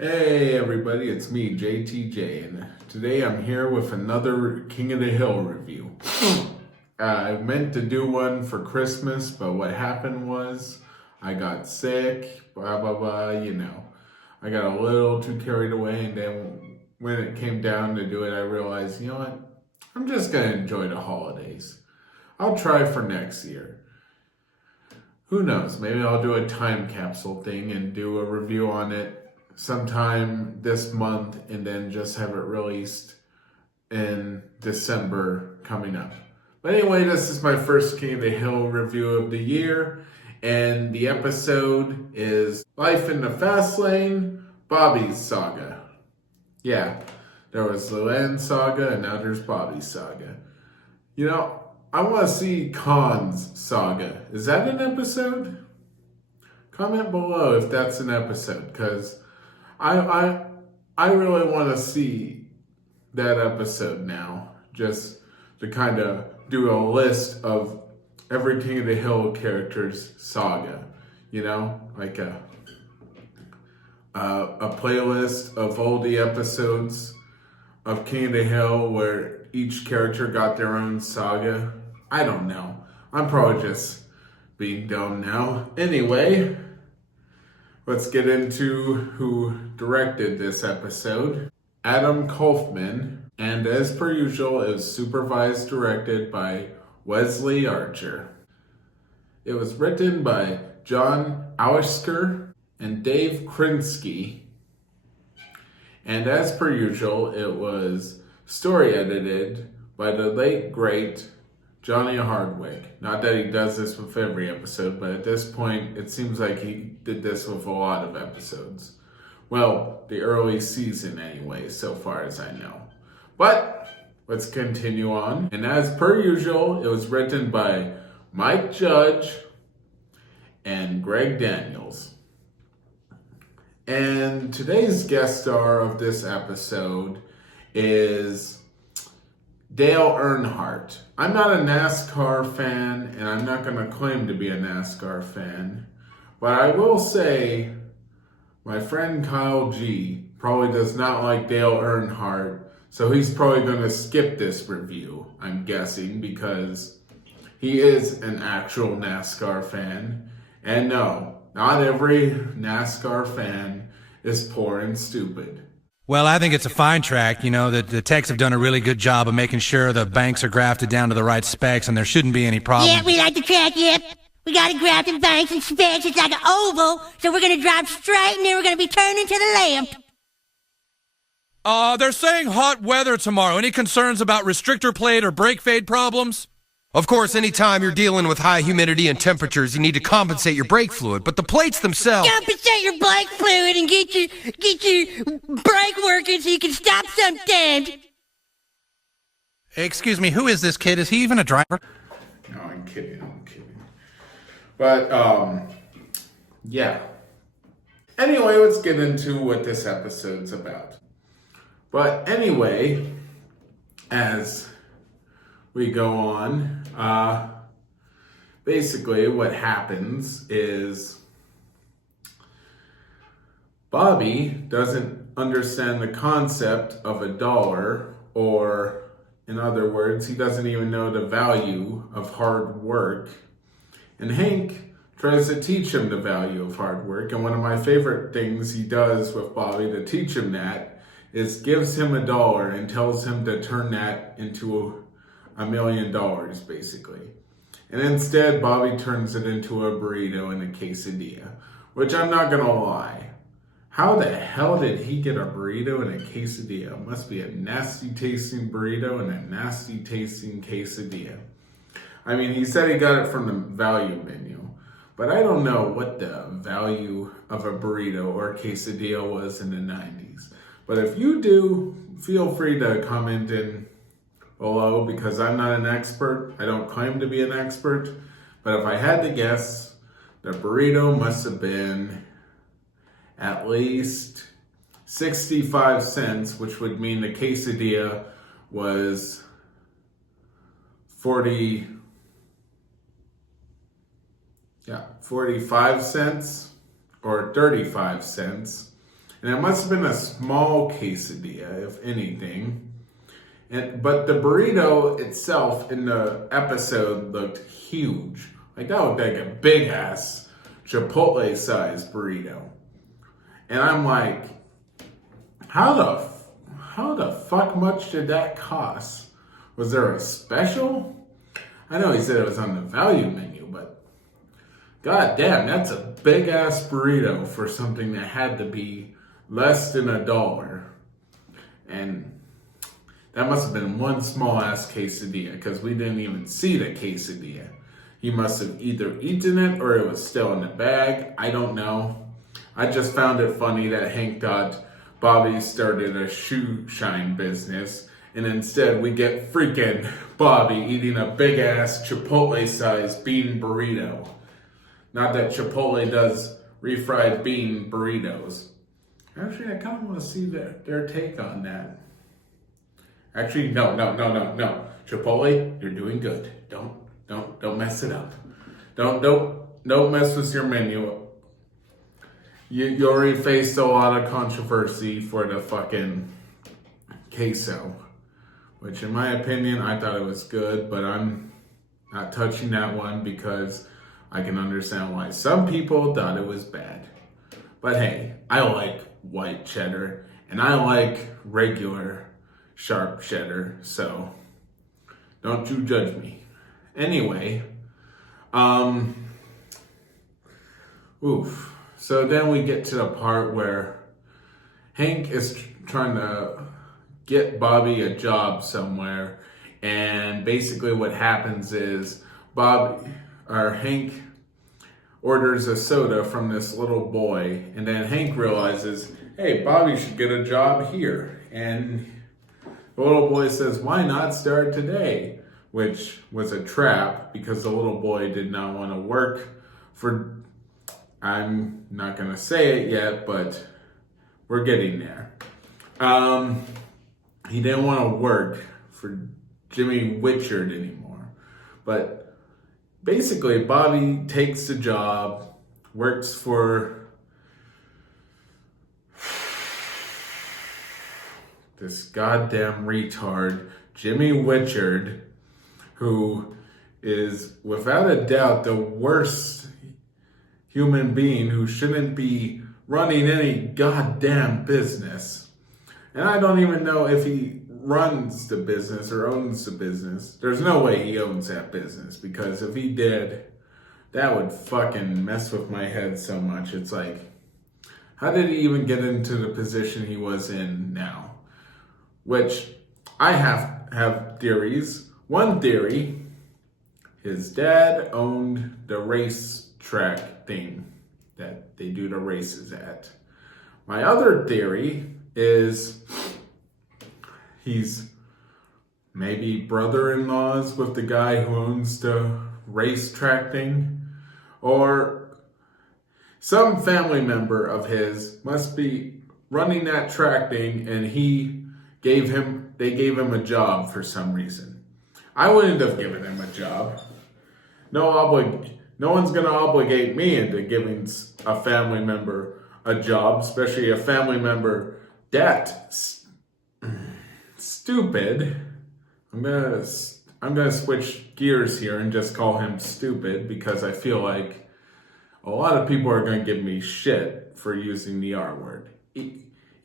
Hey everybody, it's me, JTJ, and today I'm here with another King of the Hill review. I meant to do one for Christmas, but what happened was I got sick, blah blah blah, I got a little too carried away, and then when it came down to do it, I realized, you know what? I'm just gonna enjoy the holidays. I'll try for next year. Who knows? Maybe I'll do a time capsule thing and do a review on it sometime this month and then just have it released in December coming up. But anyway, this is my first King of the Hill review of the year, and the episode is Life in the Fast Lane, Bobby's Saga. Yeah, there was the Land Saga and now there's Bobby's Saga. I want to see Khan's Saga. Is that an episode? Comment below if that's an episode, because I really want to see that episode now, just to kind of do a list of every King of the Hill character's saga, like a playlist of all the episodes of King of the Hill where each character got their own saga. I don't know. I'm probably just being dumb now. Anyway, let's get into who directed this episode. Adam Kaufman, and as per usual, it was supervised directed by Wesley Archer. It was written by John Alisker and Dave Krinsky, and as per usual, it was story edited by the late great Johnny Hardwick. Not that he does this with every episode, but at this point, it seems like he did this with a lot of episodes. Well, the early season anyway, so far as I know. But let's continue on. And as per usual, it was written by Mike Judge and Greg Daniels. And today's guest star of this episode is Dale Earnhardt. I'm not a NASCAR fan, and I'm not going to claim to be a NASCAR fan, but I will say my friend Kyle G probably does not like Dale Earnhardt, so he's probably going to skip this review, I'm guessing, because he is an actual NASCAR fan. And no, not every NASCAR fan is poor and stupid. Well, I think it's a fine track. The techs have done a really good job of making sure the banks are grafted down to the right specs, and there shouldn't be any problem. Yeah, we like the track, yep. We got it grafted banks and specs. It's like an oval, so we're gonna drive straight and then we're gonna be turned into the lamp. They're saying hot weather tomorrow. Any concerns about restrictor plate or brake fade problems? Of course, anytime you're dealing with high humidity and temperatures, you need to compensate your brake fluid, but the plates themselves... Compensate your brake fluid and get your brake working so you can stop sometimes. Excuse me, who is this kid? Is he even a driver? No, I'm kidding. But, yeah. Anyway, let's get into what this episode's about. But anyway, as we go on, basically what happens is Bobby doesn't understand the concept of a dollar, or in other words, he doesn't even know the value of hard work. And Hank tries to teach him the value of hard work. And one of my favorite things he does with Bobby to teach him that is gives him $1 and tells him to turn that into $1 million, basically. And instead, Bobby turns it into a burrito and a quesadilla, which I'm not gonna lie. How the hell did he get a burrito and a quesadilla? It must be a nasty tasting burrito and a nasty tasting quesadilla. I mean, he said he got it from the value menu, but I don't know what the value of a burrito or a quesadilla was in the 90s. But if you do, feel free to comment in below, because I'm not an expert. I don't claim to be an expert, but if I had to guess, the burrito must have been at least 65 cents, which would mean the quesadilla was 45 cents or 35 cents. And it must have been a small quesadilla, if anything. But the burrito itself in the episode looked huge. Like that looked like a big ass Chipotle sized burrito. And I'm like, how the fuck much did that cost? Was there a special? I know he said it was on the value menu, but god damn, that's a big ass burrito for something that had to be less than $1. And that must have been one small ass quesadilla, because we didn't even see the quesadilla. He must have either eaten it or it was still in the bag. I don't know. I just found it funny that Hank thought Bobby started a shoe shine business, and instead we get freaking Bobby eating a big ass Chipotle-sized bean burrito. Not that Chipotle does refried bean burritos. Actually, I kind of want to see their take on that. Actually, no. Chipotle, you're doing good. Don't mess it up. Don't mess with your menu. You already faced a lot of controversy for the fucking queso, which in my opinion, I thought it was good, but I'm not touching that one because I can understand why some people thought it was bad. But hey, I like white cheddar and I like regular sharp cheddar, so don't you judge me. Anyway, so then we get to the part where Hank is trying to get Bobby a job somewhere, and basically what happens is Hank orders a soda from this little boy, and then Hank realizes, hey, Bobby should get a job here. And the little boy says, why not start today? Which was a trap, because the little boy did not want to work for, I'm not going to say it yet, but we're getting there. He didn't want to work for Jimmy Witchard anymore. But basically, Bobby takes the job, works for this goddamn retard, Jimmy Witchard, who is without a doubt the worst human being who shouldn't be running any goddamn business. And I don't even know if he runs the business or owns the business. There's no way he owns that business, because if he did, that would fucking mess with my head so much. It's like, how did he even get into the position he was in now? Which I have theories. One theory, his dad owned the racetrack thing that they do the races at. My other theory is he's maybe brother-in-laws with the guy who owns the racetrack thing, or some family member of his must be running that track thing, and they gave him a job for some reason. I wouldn't have given him a job. No one's gonna obligate me into giving a family member a job, especially a family member that stupid. I'm gonna switch gears here and just call him stupid, because I feel like a lot of people are gonna give me shit for using the R word.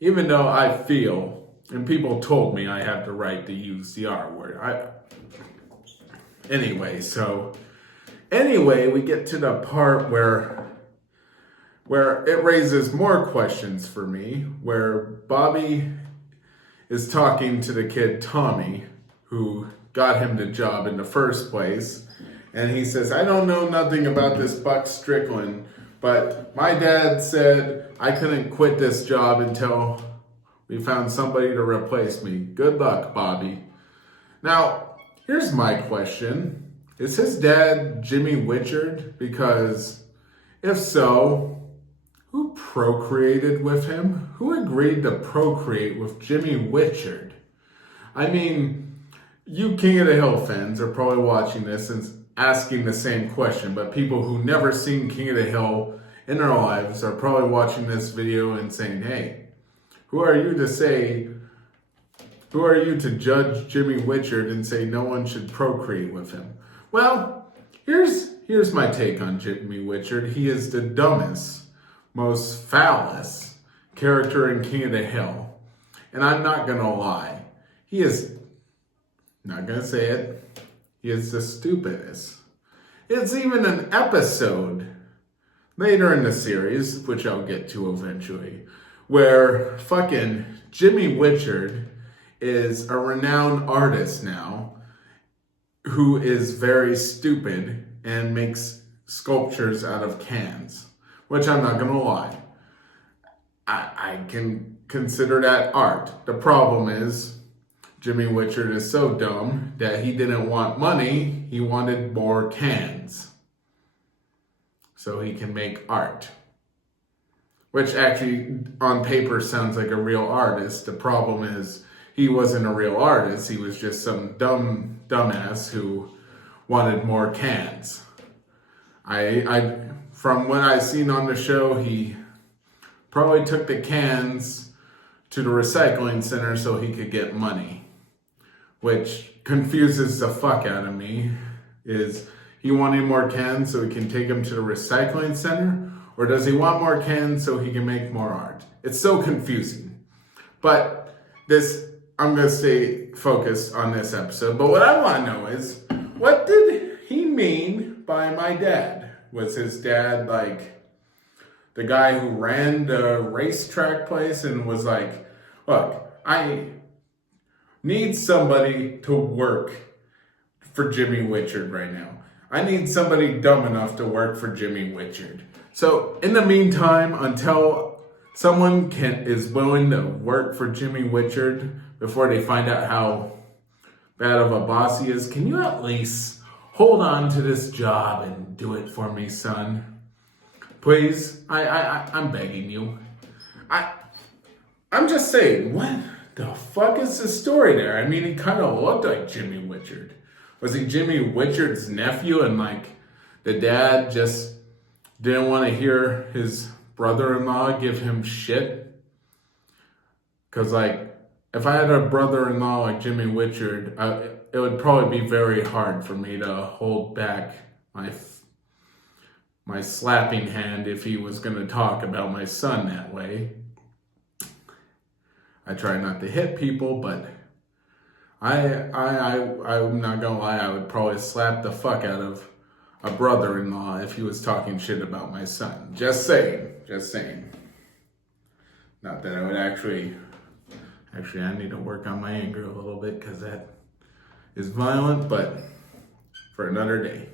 Even though I feel, and people told me I have the right to use the R word. Anyway, we get to the part where it raises more questions for me, where Bobby is talking to the kid Tommy, who got him the job in the first place, and he says, I don't know nothing about this Buck Strickland, but my dad said I couldn't quit this job until we found somebody to replace me. Good luck, Bobby. Now, here's my question. Is his dad Jimmy Witchard? Because if so, who procreated with him? Who agreed to procreate with Jimmy Witchard? I mean, you King of the Hill fans are probably watching this and asking the same question, but people who never seen King of the Hill in their lives are probably watching this video and saying, hey, Who are you to say, who are you to judge Jimmy Witchard and say no one should procreate with him? Well, here's my take on Jimmy Witchard. He is the dumbest, most foulest character in King of the Hill. And I'm not gonna lie. He is, not gonna say it, he is the stupidest. It's even an episode later in the series, which I'll get to eventually, where fucking Jimmy Witchard is a renowned artist now who is very stupid and makes sculptures out of cans, which I'm not gonna lie. I can consider that art. The problem is Jimmy Witchard is so dumb that he didn't want money, he wanted more cans so he can make art. Which actually on paper sounds like a real artist. The problem is he wasn't a real artist, he was just some dumbass who wanted more cans. I from what I've seen on the show, he probably took the cans to the recycling center so he could get money, which confuses the fuck out of me. Is he wanting more cans so he can take them to the recycling center, or does he want more cans so he can make more art? It's so confusing. But this, I'm gonna stay focused on this episode. But what I want to know is, what did he mean by my dad? Was his dad like the guy who ran the racetrack place and was like, look, I need somebody to work for Jimmy Witchard right now. I need somebody dumb enough to work for Jimmy Witchard. So in the meantime, until someone is willing to work for Jimmy Witchard before they find out how bad of a boss he is, can you at least hold on to this job and do it for me, son? Please, I'm begging you. I'm just saying, what the fuck is the story there? I mean, he kind of looked like Jimmy Witchard. Was he Jimmy Witchard's nephew and like the dad just didn't want to hear his brother-in-law give him shit? Because like, if I had a brother-in-law like Jimmy Witchard, it would probably be very hard for me to hold back my slapping hand if he was going to talk about my son that way. I try not to hit people, but I'm not gonna lie, I would probably slap the fuck out of a brother-in-law if he was talking shit about my son. Just saying. Not that I would actually I need to work on my anger a little bit because that is violent, but for another day.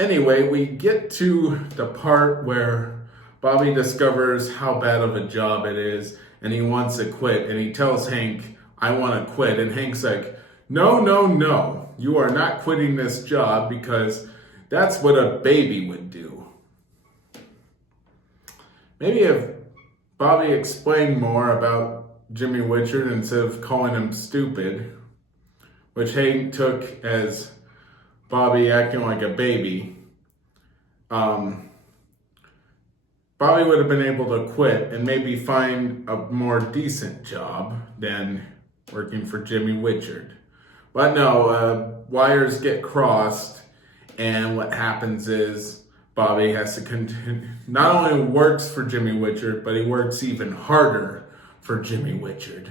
Anyway, we get to the part where Bobby discovers how bad of a job it is and he wants to quit, and he tells Hank, I want to quit, and Hank's like, no, you are not quitting this job because that's what a baby would do. Maybe if Bobby explained more about Jimmy Witchard instead of calling him stupid, which Hank took as Bobby acting like a baby, Bobby would have been able to quit and maybe find a more decent job than working for Jimmy Witchard. But no, wires get crossed, and what happens is Bobby has to continue, not only works for Jimmy Witchard, but he works even harder for Jimmy Witchard,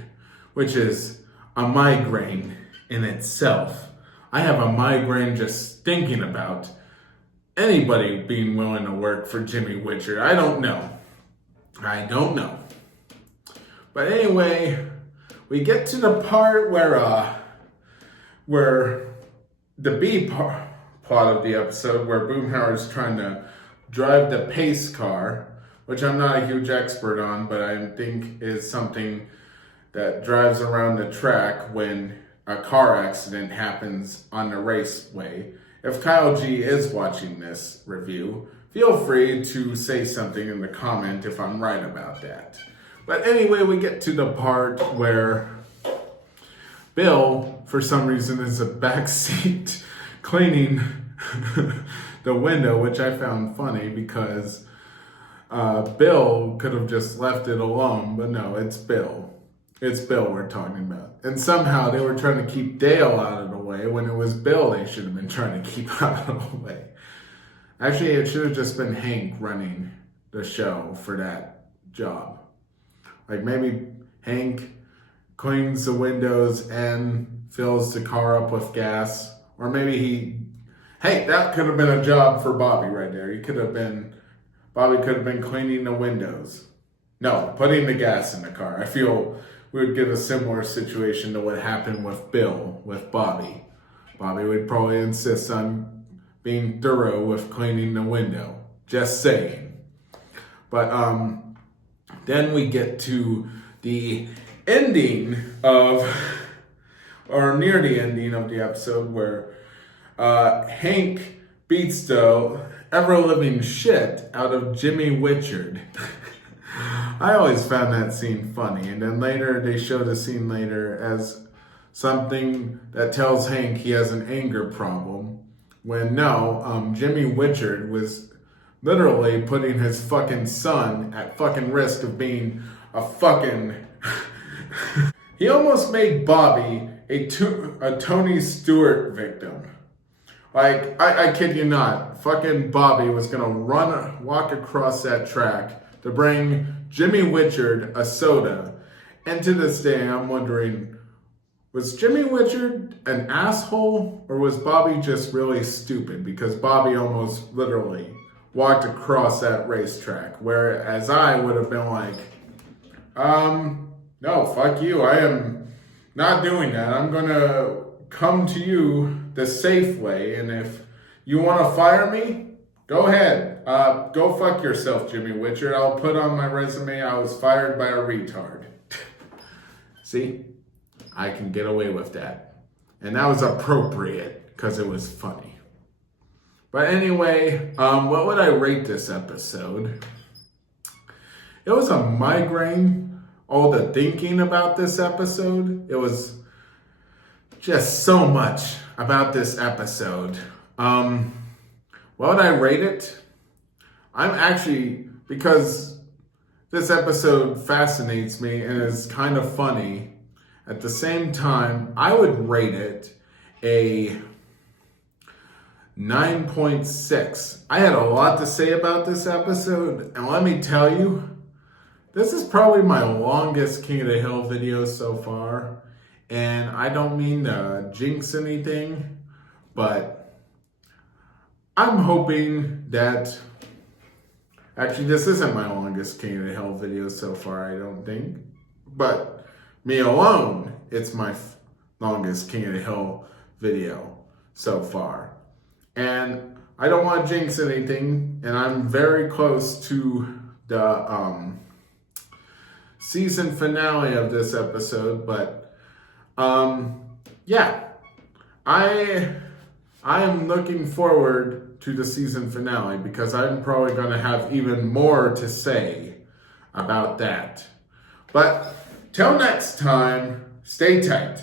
which is a migraine in itself. I have a migraine just thinking about anybody being willing to work for Jimmy Witchard. I don't know. But anyway, we get to the part where the B plot of the episode, where Boomhauer's trying to drive the pace car, which I'm not a huge expert on, but I think is something that drives around the track when a car accident happens on the raceway. If Kyle G is watching this review, feel free to say something in the comment if I'm right about that. But anyway, we get to the part where Bill, for some reason, is a backseat cleaning the window, which I found funny because Bill could have just left it alone, but no, it's Bill. It's Bill we're talking about. And somehow they were trying to keep Dale out of the way when it was Bill they should have been trying to keep out of the way. Actually, it should have just been Hank running the show for that job. Like maybe Hank cleans the windows and fills the car up with gas. Or maybe hey, that could have been a job for Bobby right there. Bobby could have been cleaning the windows. No, putting the gas in the car. I feel we would get a similar situation to what happened with Bill, with Bobby. Bobby would probably insist on being thorough with cleaning the window. Just saying. But then we get to the ending of, or near the ending of the episode where Hank beats the ever-living shit out of Jimmy Witchard. I always found that scene funny, and then later they show the scene later as something that tells Hank he has an anger problem, when no, Jimmy Witchard was literally putting his fucking son at fucking risk of being a fucking... He almost made Bobby a Tony Stewart victim. Like, I kid you not, fucking Bobby was gonna walk across that track to bring Jimmy Witchard a soda. And to this day, I'm wondering, was Jimmy Witchard an asshole, or was Bobby just really stupid? Because Bobby almost literally walked across that racetrack, whereas I would have been like, no, fuck you, I am not doing that. I'm gonna come to you the safe way, and if you want to fire me, go ahead. Go fuck yourself, Jimmy Witchard. I'll put on my resume I was fired by a retard. See? I can get away with that. And that was appropriate, because it was funny. But anyway, what would I rate this episode? It was a migraine, all the thinking about this episode. It was just so much about this episode. What would I rate it? I'm actually, because this episode fascinates me and is kind of funny, at the same time, I would rate it a 9.6. I had a lot to say about this episode, and let me tell you, this is probably my longest King of the Hill video so far. And I don't mean to jinx anything, but I'm hoping that... Actually, this isn't my longest King of the Hill video so far, I don't think. But me alone, it's my longest King of the Hill video so far. And I don't want to jinx anything, and I'm very close to the season finale of this episode, but yeah, I am looking forward to the season finale because I'm probably going to have even more to say about that. But till next time, stay tight.